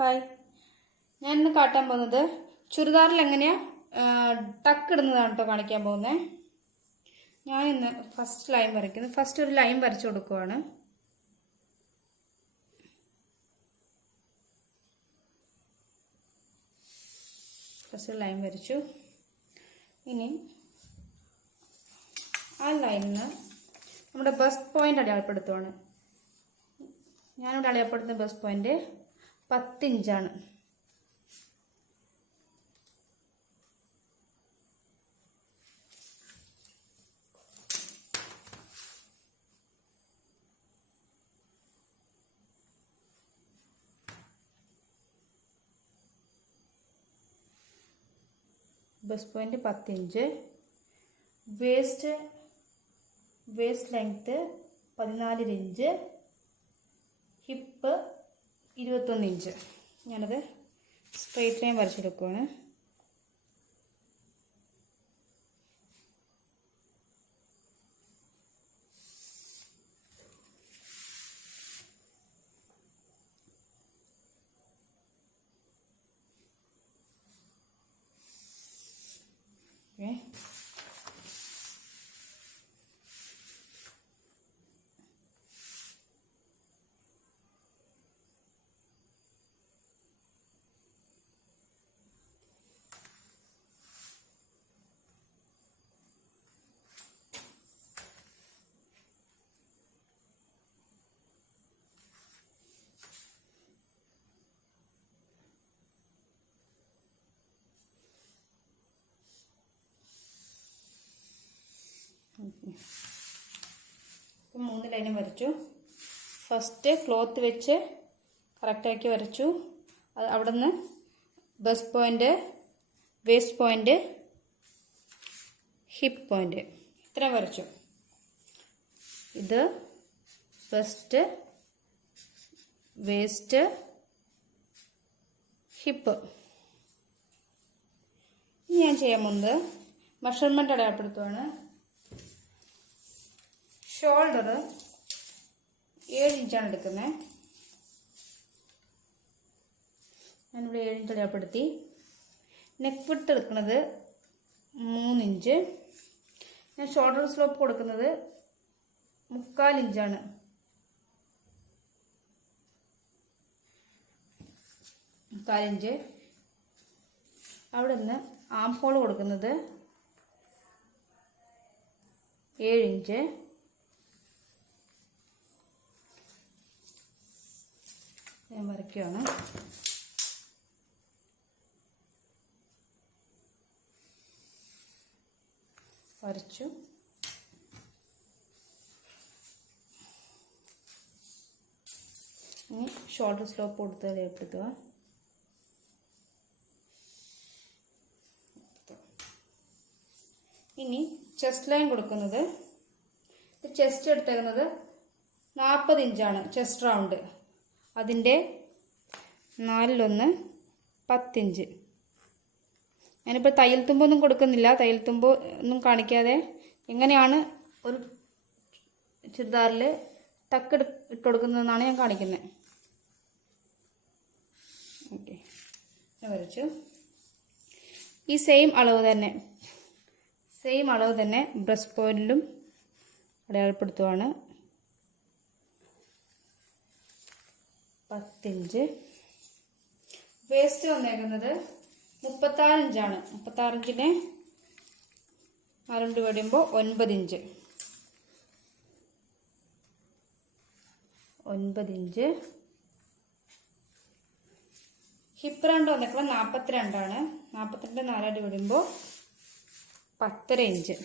Hi, ഞാൻ ഇന്ന് കാട്ടാൻ പോകുന്നത് ചുരിദാറിൽ എങ്ങനെയാ ടക്ക് ഇടുന്നതാണ് കേട്ടോ കാണിക്കാൻ പോകുന്നത്. ഞാൻ ഇന്ന് ഫസ്റ്റ് ലൈൻ വരയ്ക്കുന്നത്. ഫസ്റ്റ് ഒരു ലൈൻ വരച്ചു കൊടുക്കുവാണ്. ഫസ്റ്റ് ലൈൻ വരച്ചു. ഇനി ആ ലൈനിന് നമ്മുടെ ബസ്റ്റ് പോയിന്റ് അടയാളപ്പെടുത്തുവാണ്. ഞാനിവിടെ അടയാളപ്പെടുത്തുന്ന ബസ്റ്റ് പോയിന്റ് 10 ഇഞ്ചാണ്. Bus point 10 inch. Waste length 14 inch. Hip 21 inch. ഞാനത് സ്ട്രെയിറ്റ് ലൈൻ വരച്ചെടുക്കുവാണ്. ഓക്കെ, ഇപ്പം 3 ലൈനും വരച്ചു. ഫസ്റ്റ് ക്ലോത്ത് വെച്ച് കറക്റ്റാക്കി വരച്ചു. അത് അവിടെ നിന്ന് bus point, waste point, hip point ഇത്രയും വരച്ചു. ഇത് ബസ്റ്റ്, വേസ്റ്റ്, ഹിപ്പ്. ഇനി ഞാൻ ചെയ്യാൻ പോകുന്നത് മെഷർമെന്റ് അടയാളപ്പെടുത്തുവാണ്. ഷോൾഡർ 7 ഇഞ്ചാണ് എടുക്കുന്നത്. ഞാനിവിടെ 7 ഇഞ്ച് അടയാളപ്പെടുത്തി. നെക്ക് വിഡ്ത്ത് എടുക്കുന്നത് 3 ഇഞ്ച്. ഞാൻ ഷോൾഡർ സ്ലോപ്പ് കൊടുക്കുന്നത് 3/4 ഇഞ്ചാണ്. ഇഞ്ച്. അവിടെ നിന്ന് ആം ഹോൾ കൊടുക്കുന്നത് 7 ഇഞ്ച്. ഞാൻ വരയ്ക്കുകയാണ്. വരച്ചു. ഇനി ഷോൾഡർ സ്ലോപ്പ് കൊടുത്ത് രേഖപ്പെടുത്തുക. ഇനി ചെസ്റ്റ് ലൈൻ കൊടുക്കുന്നത്, ചെസ്റ്റ് എടുത്തേക്കുന്നത് 40 ഇഞ്ചാണ് ചെസ്റ്റ് റൗണ്ട്. അതിൻ്റെ 4/1 10 ഇഞ്ച്. ഞാനിപ്പോൾ തയ്യൽ തുമ്പൊന്നും കൊടുക്കുന്നില്ല. തയ്യൽ തുമ്പ് ഒന്നും കാണിക്കാതെ എങ്ങനെയാണ് ഒരു ചുരിദാറിൽ ടക്ക് ഇട്ട് കൊടുക്കുന്നതെന്നാണ് ഞാൻ കാണിക്കുന്നത്. ഓക്കെ, ഞാൻ വരച്ചു. ഈ സെയിം അളവ് തന്നെ ബ്രസ്റ്റ് പോയിന്റിലും അടയാളപ്പെടുത്തുവാണ്. 10 ഇഞ്ച്. വേസ്റ്റ് വന്നേക്കുന്നത് 36 ഇഞ്ചാണ്. 36 ഇഞ്ചിനെ 4 കൊണ്ട് വടിയുമ്പോൾ 9 ഇഞ്ച്. 9 ഇഞ്ച്. ഹിപ്പ് റൗണ്ട് വന്നേക്കുന്നത് 42ആണ്. 42 4 വടിയുമ്പോൾ 10.5 ഇഞ്ച്.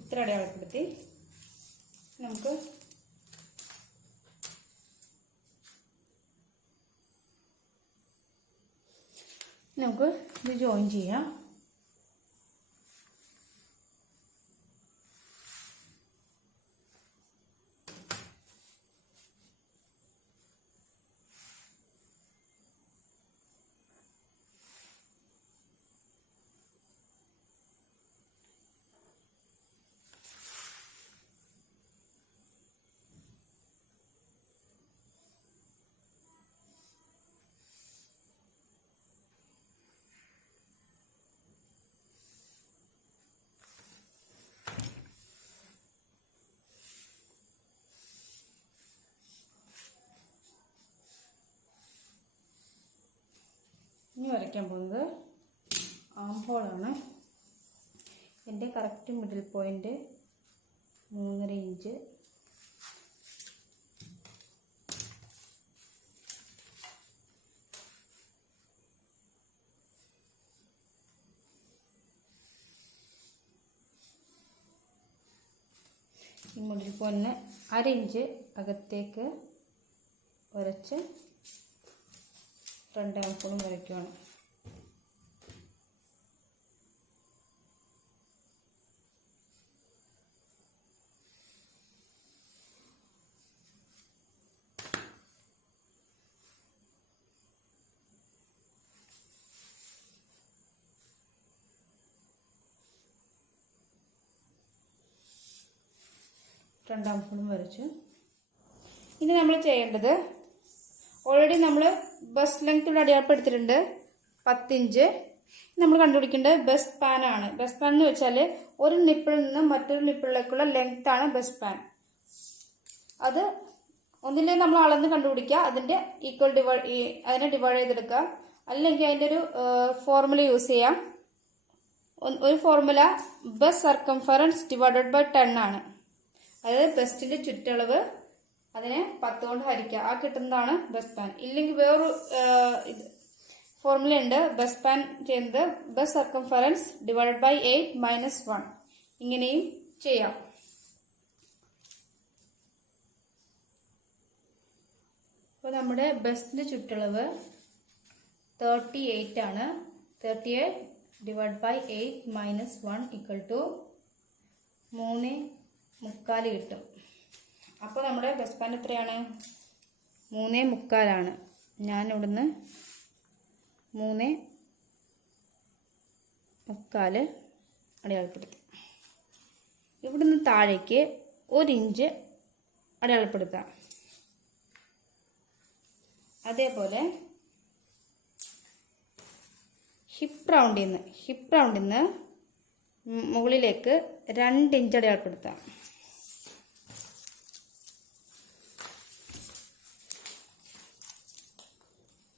ഇത്ര അടയാളപ്പെടുത്തി നമുക്ക് ഇത് ജോയിൻ ചെയ്യാം. വരയ്ക്കാൻ പോകുന്നത് ആം ഹോളാണ്. എൻ്റെ കറക്റ്റ് മിഡിൽ പോയിൻ്റ് 3.5 ഇഞ്ച്. ഈ മിഡിൽ പോയിന്റിന് 1/2 ഇഞ്ച് അകത്തേക്ക് വരച്ച് ഫ്രണ്ട് ആം ഹോളും വരയ്ക്കുകയാണ്. രണ്ടാം ഹോളും വരച്ചു. ഇനി നമ്മൾ ചെയ്യേണ്ടത്, ഓൾറെഡി നമ്മൾ ബസ്റ്റ് ലെങ്ത്തുള്ള അടയാളപ്പെടുത്തിയിട്ടുണ്ട് 10 ഇഞ്ച്. നമ്മൾ കണ്ടുപിടിക്കേണ്ടത് ബസ്റ്റ് പാൻ ആണ്. ബസ്റ്റ് പാൻ എന്ന് വെച്ചാൽ ഒരു നിപ്പിളിൽ നിന്ന് മറ്റൊരു നിപ്പിളിലേക്കുള്ള ലെങ്ത് ആണ് ബസ്റ്റ് പാൻ. അത് ഒന്നില്ലേ നമ്മൾ അളന്ന് കണ്ടുപിടിക്കുക, അതിൻ്റെ അതിനെ ഡിവൈഡ് ചെയ്തെടുക്കുക. അല്ലെങ്കിൽ അതിൻ്റെ ഒരു ഫോർമുല യൂസ് ചെയ്യാം. ഒരു formula bus circumference divided by 10 ആണ്. അതായത് ബസ്റ്റിന്റെ ചുറ്റളവ് അതിനെ 10 കൊണ്ട് ഹരിക്കുക, ആ കിട്ടുന്നതാണ് ബസ് പാൻ. ഇല്ലെങ്കിൽ വേറൊരു ഫോർമുല ഉണ്ട്. ബസ് പാൻ ചെയ്യുന്നത് bus circumference divided by 8 minus 1. ഇങ്ങനെയും ചെയ്യാം. അപ്പോൾ നമ്മുടെ ബസ്റ്റിന്റെ ചുറ്റളവ് 38 ആണ്. 38 divide by 8 minus 1 equal to 3.25 കിട്ടും. അപ്പോൾ നമ്മുടെ ബസ് പാൻ എത്രയാണ്? 3.25 ഞാൻ ഇവിടുന്ന് 3.25 അടയാളപ്പെടുത്തി. ഇവിടുന്ന് താഴേക്ക് 1 ഇഞ്ച് അടയാളപ്പെടുത്താം. അതേപോലെ ഹിപ്പ് റൗണ്ടിൽ നിന്ന് മുകളിലേക്ക് 2 ഇഞ്ച് അടയാളപ്പെടുത്താം.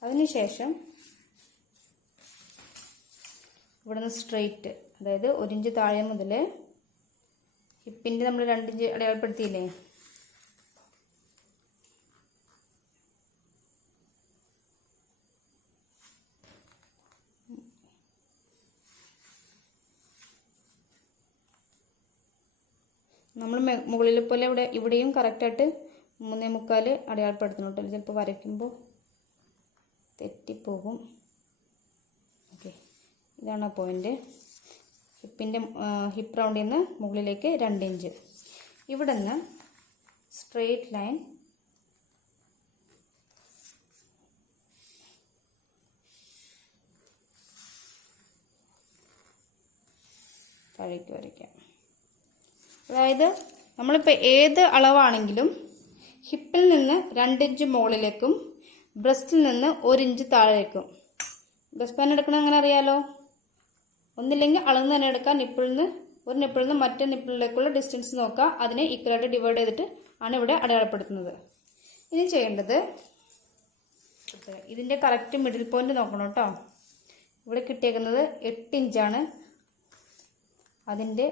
അതിനുശേഷം ഇവിടുന്ന് സ്ട്രെയിറ്റ്, അതായത് 1 ഇഞ്ച് താഴെ മുതൽ ഹിപ്പിൻ്റെ നമ്മൾ 2 ഇഞ്ച് അടയാളപ്പെടുത്തിയില്ലേ, നമ്മൾ മുകളിൽ പോലെ ഇവിടെയും കറക്റ്റായിട്ട് 3.25 അടയാളപ്പെടുത്തണം കേട്ടോ. ചിലപ്പോൾ വരയ്ക്കുമ്പോൾ തെറ്റിപ്പോകും. ഓക്കെ, ഇതാണ് ആ പോയിന്റ്. ഹിപ്പ് റൗണ്ടിൽ നിന്ന് മുകളിലേക്ക് 2 ഇഞ്ച്. ഇവിടെ നിന്ന് സ്ട്രെയിറ്റ് ലൈൻ താഴേക്ക് വരയ്ക്കാം. അതായത് നമ്മളിപ്പോൾ ഏത് അളവാണെങ്കിലും ഹിപ്പിൽ നിന്ന് 2 ഇഞ്ച് മുകളിലേക്കും ബ്രസ്റ്റിൽ നിന്ന് 1 ഇഞ്ച് താഴേക്കും. ബ്രസ്റ്റ് പാൻ എടുക്കണം അങ്ങനെ അറിയാലോ. ഒന്നില്ലെങ്കിൽ അളന്ന് തന്നെ എടുക്കാം. ഒരു നിപ്പിളിൽ നിന്ന് മറ്റേ നിപ്പിളിലേക്കുള്ള ഡിസ്റ്റൻസ് നോക്കുക, അതിനെ ഈക്വലായിട്ട് ഡിവൈഡ് ചെയ്തിട്ട് ആണ് ഇവിടെ അടയാളപ്പെടുത്തുന്നത്. ഇനി ചെയ്യേണ്ടത്, ഇതിൻ്റെ കറക്റ്റ് മിഡിൽ പോയിന്റ് നോക്കണം കേട്ടോ. ഇവിടെ കിട്ടിയേക്കുന്നത് 8 ഇഞ്ചാണ്. അതിൻ്റെ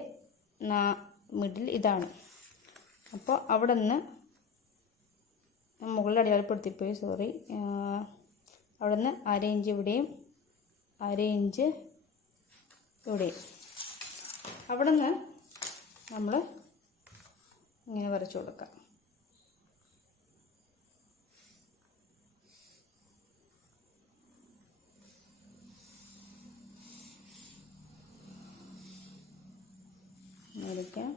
മിഡിൽ ഇതാണ്. അപ്പോൾ അവിടെ നിന്ന് മുകളിൽ അടയാളപ്പെടുത്തിപ്പോയി, സോറി. അവിടെ നിന്ന് 1/2 ഇഞ്ച് ഇവിടെയും 1/2 ഇഞ്ച് ഇവിടെയും. അവിടെ നിന്ന് നമ്മൾ ഇങ്ങനെ വരച്ചു കൊടുക്കാം. വരയ്ക്കാം.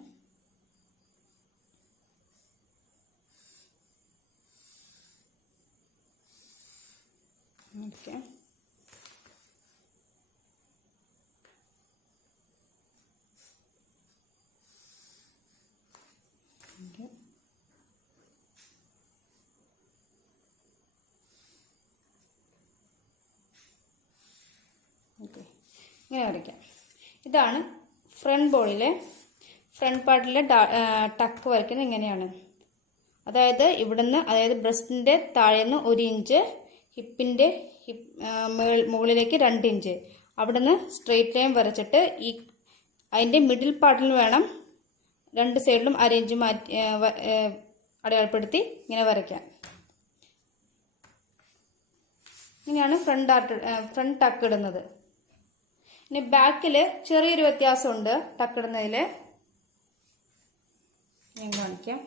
ഓക്കെ, ഇങ്ങനെ വരയ്ക്കാം. ഇതാണ് ഫ്രണ്ട് പാർട്ടിലെ ടക്ക് വരയ്ക്കുന്നത് ഇങ്ങനെയാണ്. അതായത് ഇവിടുന്ന്, അതായത് ബ്രസ്റ്റിൻ്റെ താഴേന്ന് 1 ഇഞ്ച്, ഹിപ്പിൻ്റെ മുകളിലേക്ക് 2 ഇഞ്ച് അവിടുന്ന് സ്ട്രെയിറ്റ് ലൈൻ വരച്ചിട്ട് അതിൻ്റെ മിഡിൽ പാർട്ടിൽ വേണം 2 സൈഡിലും 1/2 ഇഞ്ച് മാറ്റി അടയാളപ്പെടുത്തി ഇങ്ങനെ വരയ്ക്കാം. ഇങ്ങനെയാണ് ഫ്രണ്ട് ടക്ക് ഇടുന്നത്. ഇനി ബാക്കിൽ ചെറിയൊരു വ്യത്യാസമുണ്ട് ടക്ക് ഇടുന്നതിൽ. ഞാൻ കാണിക്കാം.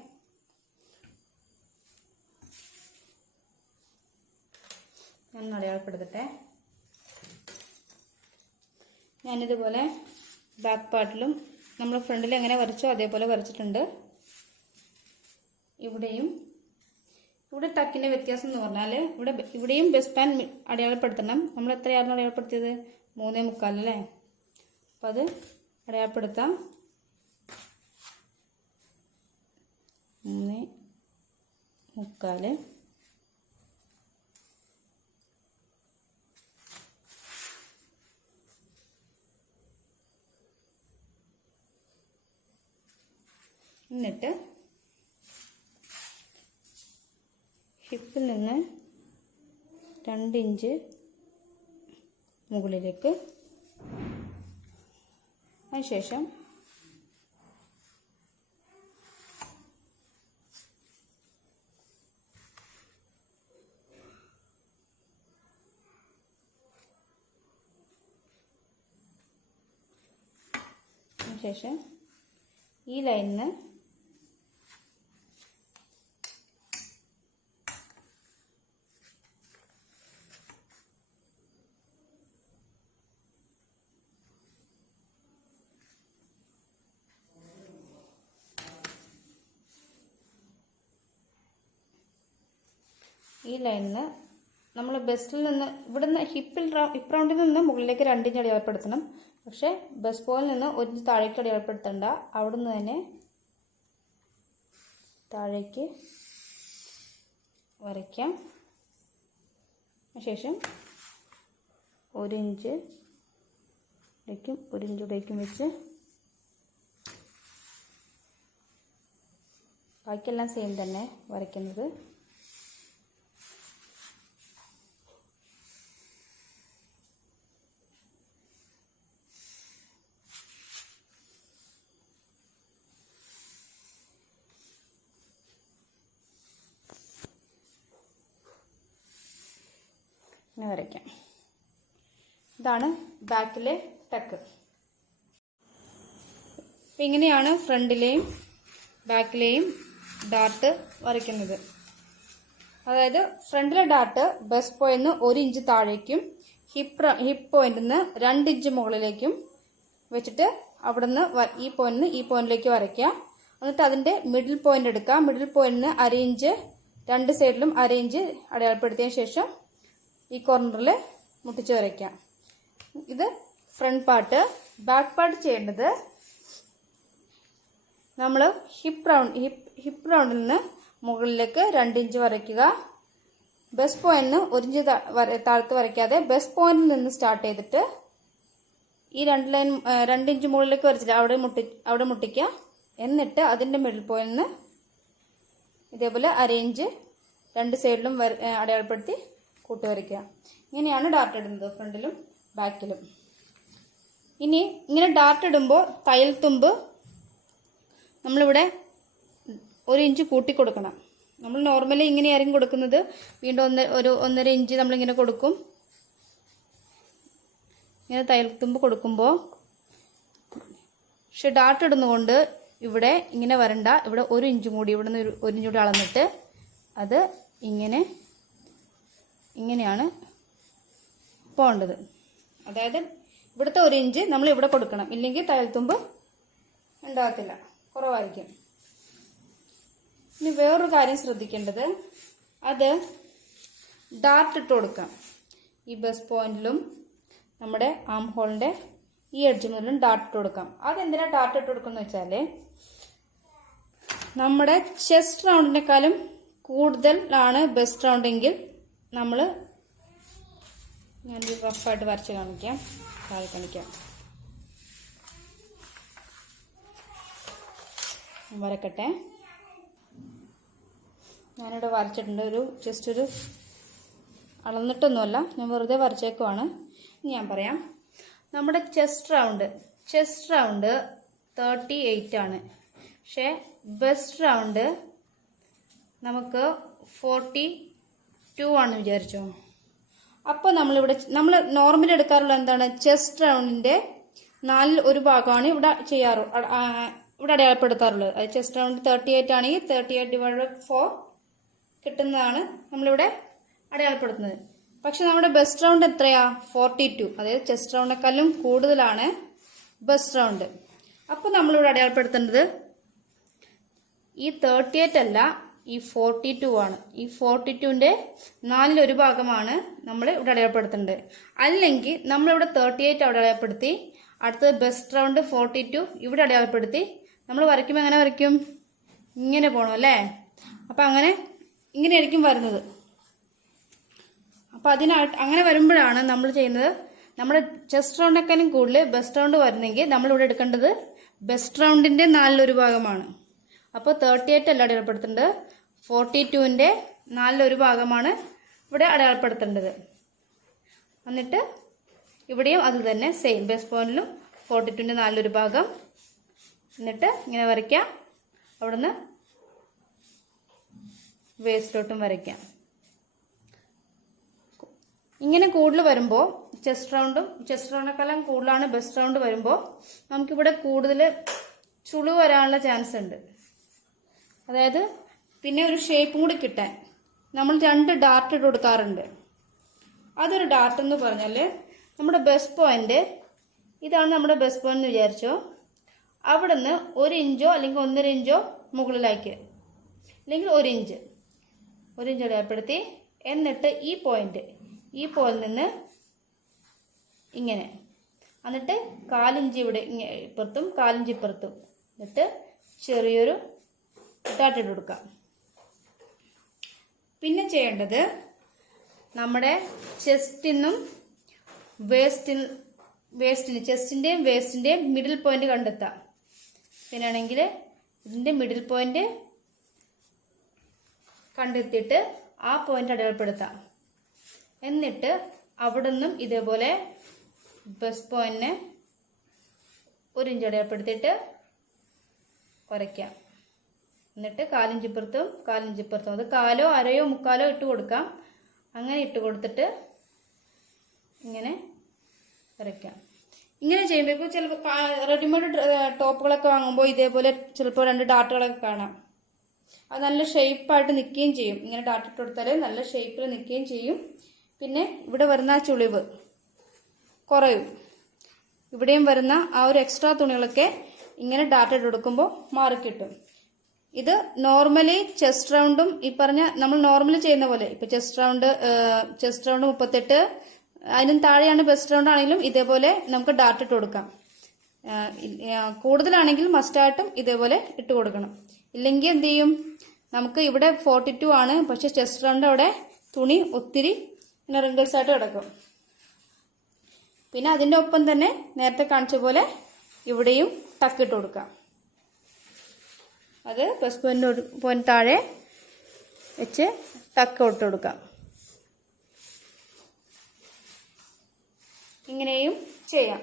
ഞാൻ അടയാളപ്പെടുത്തട്ടെ. ഞാനിതുപോലെ ബാക്ക് പാർട്ടിലും നമ്മൾ ഫ്രണ്ടിൽ എങ്ങനെ വരച്ചോ അതേപോലെ വരച്ചിട്ടുണ്ട്. ഇവിടെ ടക്കിൻ്റെ വ്യത്യാസം എന്ന് പറഞ്ഞാൽ ഇവിടെയും ബെസ്റ്റ് പാൻ അടയാളപ്പെടുത്തണം. നമ്മൾ എത്രയായിരുന്നു അടയാളപ്പെടുത്തിയത്? 3.25 അല്ലേ? അപ്പോൾ അത് അടയാളപ്പെടുത്താം. 3.25. എന്നിട്ട് ഹിപ്പിൽ നിന്ന് 2 ഇഞ്ച് മുകളിലേക്ക്, അതിനുശേഷം ഈ ലൈനിന് നമ്മൾ ബെസ്റ്റിൽ നിന്ന് ഇവിടുന്ന് ഹിപ്പ് റൗണ്ടിൽ നിന്ന് മുകളിലേക്ക് 2 ഇഞ്ച് അടയാളപ്പെടുത്തണം. പക്ഷേ ബെസ്റ്റ് പോയിൽ നിന്ന് 1 ഇഞ്ച് താഴേക്ക് അടയാളപ്പെടുത്തണ്ട. അവിടുന്ന് തന്നെ താഴേക്ക് വരയ്ക്കാം. ശേഷം 1 ഇഞ്ച് ഇവിടേക്കും 1 ഇഞ്ച് ഇവിടേക്കും വെച്ച് ബാക്കിയെല്ലാം സെയിം തന്നെ വരയ്ക്കുന്നത്. ഇങ്ങനെ വരയ്ക്കാം. ഇതാണ് ബാക്കിലെ ടക്ക്. ഇങ്ങനെയാണ് ഫ്രണ്ടിലെയും ബാക്കിലെയും ഡാർട്ട് വരയ്ക്കുന്നത്. അതായത് ഫ്രണ്ടിലെ ഡാർട്ട് ബെസ്റ്റ് പോയിന്റ് 1 ഇഞ്ച് താഴേക്കും ഹിപ്പ് പോയിന്റിൽ നിന്ന് 2 ഇഞ്ച് മുകളിലേക്കും വെച്ചിട്ട് അവിടുന്ന് ഈ പോയിന്റിലേക്ക് വരയ്ക്കുക. എന്നിട്ട് അതിൻ്റെ മിഡിൽ പോയിന്റ് എടുക്കുക. മിഡിൽ പോയിന്റിന് 1/2 ഇഞ്ച് 2 സൈഡിലും 1/2 ഇഞ്ച് അടയാളപ്പെടുത്തിയതിന് ശേഷം ഈ കോർണറിൽ മുട്ടിച്ച് വരയ്ക്കാം. ഇത് ഫ്രണ്ട് പാർട്ട്. ബാക്ക് പാർട്ട് ചെയ്യേണ്ടത് നമ്മൾ ഹിപ്പ് റൗണ്ടിൽ നിന്ന് മുകളിലേക്ക് 2 ഇഞ്ച് വരയ്ക്കുക. ബെസ്റ്റ് പോയിന്റിന് 1 ഇഞ്ച് താഴത്ത് വരയ്ക്കാതെ ബെസ്റ്റ് പോയിന്റിൽ നിന്ന് സ്റ്റാർട്ട് ചെയ്തിട്ട് ഈ 2 ഇഞ്ച് മുകളിലേക്ക് വരച്ചിട്ട് അവിടെ മുട്ടിക്കുക. എന്നിട്ട് അതിൻ്റെ മിഡിൽ പോയിന്റിന് ഇതേപോലെ 1/2 ഇഞ്ച് 2 സൈഡിലും അടയാളപ്പെടുത്തി കൂട്ടി വരയ്ക്കുക. ഇങ്ങനെയാണ് ഡാർട്ട് ഇടുന്നത് ഫ്രണ്ടിലും ബാക്കിലും. ഇനി ഇങ്ങനെ ഡാർട്ട് ഇടുമ്പോൾ തയ്യൽ തുമ്പ് നമ്മളിവിടെ 1 ഇഞ്ച് കൂട്ടി കൊടുക്കണം. നമ്മൾ നോർമലി ഇങ്ങനെയായിരിക്കും കൊടുക്കുന്നത്. വീണ്ടും 1.5 ഇഞ്ച് നമ്മളിങ്ങനെ കൊടുക്കും. ഇങ്ങനെ തയ്യൽ തുമ്പ് കൊടുക്കുമ്പോൾ പക്ഷെ ഡാർട്ട് ഇടുന്നതുകൊണ്ട് ഇവിടെ ഇങ്ങനെ വരണ്ട. ഇവിടെ 1 ഇഞ്ചും കൂടി ഇവിടെ നിന്ന് 1 ഇഞ്ച് കൂടി അളന്നിട്ട് അത് ഇങ്ങനെയാണ് പോകേണ്ടത്. അതായത് ഇവിടുത്തെ 1 ഇഞ്ച് നമ്മൾ ഇവിടെ കൊടുക്കണം. ഇല്ലെങ്കിൽ തയ്യൽ തുമ്പ് ഉണ്ടാകത്തില്ല, കുറവായിരിക്കും. ഇനി വേറൊരു കാര്യം ശ്രദ്ധിക്കേണ്ടത്, അത് ഡാർട്ട് ഇട്ട് കൊടുക്കാം. ഈ ബെസ്റ്റ് പോയിന്റിലും നമ്മുടെ ആം ഹോളിൻ്റെ ഈ എഡ്ജ് മുതലും ഡാർട്ട് ഇട്ട് കൊടുക്കാം. അതെന്തിനാണ് ഡാർട്ട് ഇട്ട് കൊടുക്കുന്നത് വെച്ചാൽ നമ്മുടെ ചെസ്റ്റ് റൗണ്ടിനേക്കാളും കൂടുതലാണ് ബെസ്റ്റ് റൗണ്ടെങ്കിൽ ഞാനൊരു റഫായിട്ട് വരച്ച് കാണിക്കാം. വരക്കട്ടെ. ഞാനിവിടെ വരച്ചിട്ടുണ്ട്. ജസ്റ്റ് ഒരു അളന്നിട്ടൊന്നുമല്ല, ഞാൻ വെറുതെ വരച്ചേക്കുവാണ്. ഞാൻ പറയാം. നമ്മുടെ ചെസ്റ്റ് റൗണ്ട് 38 ആണ്. പക്ഷേ ബസ്റ്റ് റൗണ്ട് നമുക്ക് 42 ആണെന്ന് വിചാരിച്ചോ. അപ്പോൾ നമ്മൾ നോർമലി എടുക്കാറുള്ള എന്താണ്, ചെസ്റ്റ് റൗണ്ടിൻ്റെ 1/4 ഭാഗമാണ് ഇവിടെ ചെയ്യാറ്, ഇവിടെ അടയാളപ്പെടുത്താറുള്ളത്. അത് ചെസ്റ്റ് റൗണ്ട് 38 ആണെങ്കിൽ 38/4 കിട്ടുന്നതാണ് നമ്മളിവിടെ അടയാളപ്പെടുത്തുന്നത്. പക്ഷെ നമ്മുടെ ബസ്റ്റ് റൗണ്ട് എത്രയാ, 42. അതായത് ചെസ്റ്റ് റൗണ്ടിനെക്കാളും കൂടുതലാണ് ബസ്റ്റ് റൗണ്ട്. അപ്പോൾ നമ്മളിവിടെ അടയാളപ്പെടുത്തേണ്ടത് ഈ 38 അല്ല, ഈ 42 ആണ്. ഈ 42ന്റെ 1/4 ഭാഗമാണ് നമ്മൾ ഇവിടെ അടയാളപ്പെടുത്തേണ്ടത്. അല്ലെങ്കിൽ നമ്മളിവിടെ 38 അവിടെ അടയാളപ്പെടുത്തി, അടുത്തത് ബസ്റ്റ് റൗണ്ട് 42 ഇവിടെ അടയാളപ്പെടുത്തി. നമ്മൾ വരയ്ക്കുമ്പോൾ എങ്ങനെ വരയ്ക്കും, ഇങ്ങനെ പോകണം അല്ലേ. അപ്പം ഇങ്ങനെയായിരിക്കും വരുന്നത്. അപ്പം അങ്ങനെ വരുമ്പോഴാണ് നമ്മൾ ചെയ്യുന്നത്, നമ്മുടെ ചെസ്റ്റ് റൗണ്ടിനേക്കാളും കൂടുതൽ ബസ്റ്റ് റൗണ്ട് വരുന്നെങ്കിൽ നമ്മളിവിടെ എടുക്കേണ്ടത് ബസ്റ്റ് റൗണ്ടിന്റെ 1/4 ഭാഗമാണ്. അപ്പോൾ 38 അല്ല അടയാളപ്പെടുത്തേണ്ടത്, 42ന്റെ 1/4 ഭാഗമാണ് ഇവിടെ അടയാളപ്പെടുത്തേണ്ടത്. എന്നിട്ട് ഇവിടെയും അത് തന്നെ സെയിം, ബസ്റ്റ് പോയിന്റിലും 42ന്റെ 1/4 ഭാഗം. എന്നിട്ട് ഇങ്ങനെ വരയ്ക്കാം, അവിടുന്ന് വേസ്റ്റിലോട്ടും വരയ്ക്കാം. ഇങ്ങനെ കൂടുതൽ വരുമ്പോൾ ചെസ്റ്റ് റൗണ്ടിനെക്കാളും കൂടുതലാണ് ബസ്റ്റ് റൗണ്ട് വരുമ്പോൾ നമുക്കിവിടെ കൂടുതൽ ചുളിവ് വരാനുള്ള ചാൻസ് ഉണ്ട്. അതായത് പിന്നെ ഒരു ഷേപ്പും കൂടി കിട്ടാൻ നമ്മൾ 2 ഡാർട്ട് ഇട്ട് കൊടുക്കാറുണ്ട്. അതൊരു ഡാർട്ട് എന്ന് പറഞ്ഞാൽ നമ്മുടെ ബസ്റ്റ് പോയിന്റ്, ഇതാണ് നമ്മുടെ ബസ്റ്റ് പോയിന്റ് എന്ന് വിചാരിച്ചോ. അവിടെ നിന്ന് 1 ഇഞ്ചോ അല്ലെങ്കിൽ 1.5 ഇഞ്ചോ മുകളിലേക്ക്, അല്ലെങ്കിൽ 1 ഇഞ്ച് അടയാളപ്പെടുത്തി. എന്നിട്ട് ഈ പോയിന്റിൽ നിന്ന് ഇങ്ങനെ, എന്നിട്ട് 1/4 ഇഞ്ച് ഇവിടെ ഇപ്പുറത്തും 1/4 ഇഞ്ച് ഇപ്പുറത്തും, എന്നിട്ട് ചെറിയൊരു ഡാട്ടിട്ട് കൊടുക്കാം. പിന്നെ ചെയ്യേണ്ടത് നമ്മുടെ ചെസ്റ്റിനും ചെസ്റ്റിന്റെയും വേസ്റ്റിന്റെയും മിഡിൽ പോയിന്റ് കണ്ടെത്താം. പിന്നാണെങ്കിൽ ഇതിന്റെ മിഡിൽ പോയിന്റ് കണ്ടെത്തിയിട്ട് ആ പോയിന്റ് അടയാളപ്പെടുത്താം. എന്നിട്ട് അവിടെ നിന്നും ഇതേപോലെ ബസ്റ്റ് പോയിന്റിനെ 1 ഇഞ്ച് അടയാളപ്പെടുത്തിയിട്ട് വരയ്ക്കാം. എന്നിട്ട് 1/4 ഇഞ്ച് ഇപ്പുറത്തും 1/4 ഇഞ്ച് ഇപ്പുറത്തും, അത് 1/4, 1/2, 3/4 ഇട്ട് കൊടുക്കാം. അങ്ങനെ ഇട്ട് കൊടുത്തിട്ട് ഇങ്ങനെ വരയ്ക്കാം. ഇങ്ങനെ ചെയ്യുമ്പോൾ ഇപ്പോൾ ചിലപ്പോൾ റെഡിമെയ്ഡ് ടോപ്പുകളൊക്കെ വാങ്ങുമ്പോൾ ഇതേപോലെ ചിലപ്പോൾ 2 ഡാട്ടുകളൊക്കെ കാണാം. അത് നല്ല ഷേപ്പായിട്ട് നിൽക്കുകയും ചെയ്യും. ഇങ്ങനെ ഡാട്ടിട്ട് കൊടുത്താൽ നല്ല ഷേപ്പിൽ നിൽക്കുകയും ചെയ്യും. പിന്നെ ഇവിടെ വരുന്ന ആ ചുളിവ് കുറയും. ഇവിടെയും വരുന്ന ആ ഒരു എക്സ്ട്രാ തുണികളൊക്കെ ഇങ്ങനെ ഡാട്ടിട്ട് കൊടുക്കുമ്പോൾ മാറിക്കിട്ടും. ഇത് നോർമലി ചെസ്റ്റ് റൗണ്ടും ഈ പറഞ്ഞ നമ്മൾ നോർമലി ചെയ്യുന്ന പോലെ, ഇപ്പൊ ചെസ്റ്റ് റൗണ്ട് 38, അതിനും താഴെയാണ് ബസ്റ്റ് റൗണ്ട് ആണെങ്കിലും ഇതേപോലെ നമുക്ക് ഡാർട്ട് ഇട്ട് കൊടുക്കാം. കൂടുതലാണെങ്കിൽ മസ്റ്റായിട്ടും ഇതേപോലെ ഇട്ട് കൊടുക്കണം. ഇല്ലെങ്കിൽ എന്ത് ചെയ്യും, നമുക്ക് ഇവിടെ 42 ആണ്, പക്ഷെ ചെസ്റ്റ് റൗണ്ട് അവിടെ തുണി ഒത്തിരി ഇങ്ങനെ റിങ്കിൾസ് ആയിട്ട് കിടക്കും. പിന്നെ അതിൻ്റെ ഒപ്പം തന്നെ നേരത്തെ കാണിച്ച പോലെ ഇവിടെയും ടക്ക് ഇട്ട് കൊടുക്കാം. അത് ബസ്റ്റ് പോയിന്റ് താഴെ വെച്ച് ടക്ക് ഇട്ട് കൊടുക്കാം. ഇങ്ങനെയും ചെയ്യാം.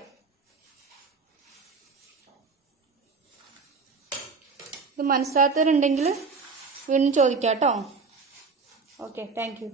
ഇത് മനസ്സിലാത്തവരുണ്ടെങ്കിൽ വീണ്ടും ചോദിക്കാം കേട്ടോ. Okay, thank you.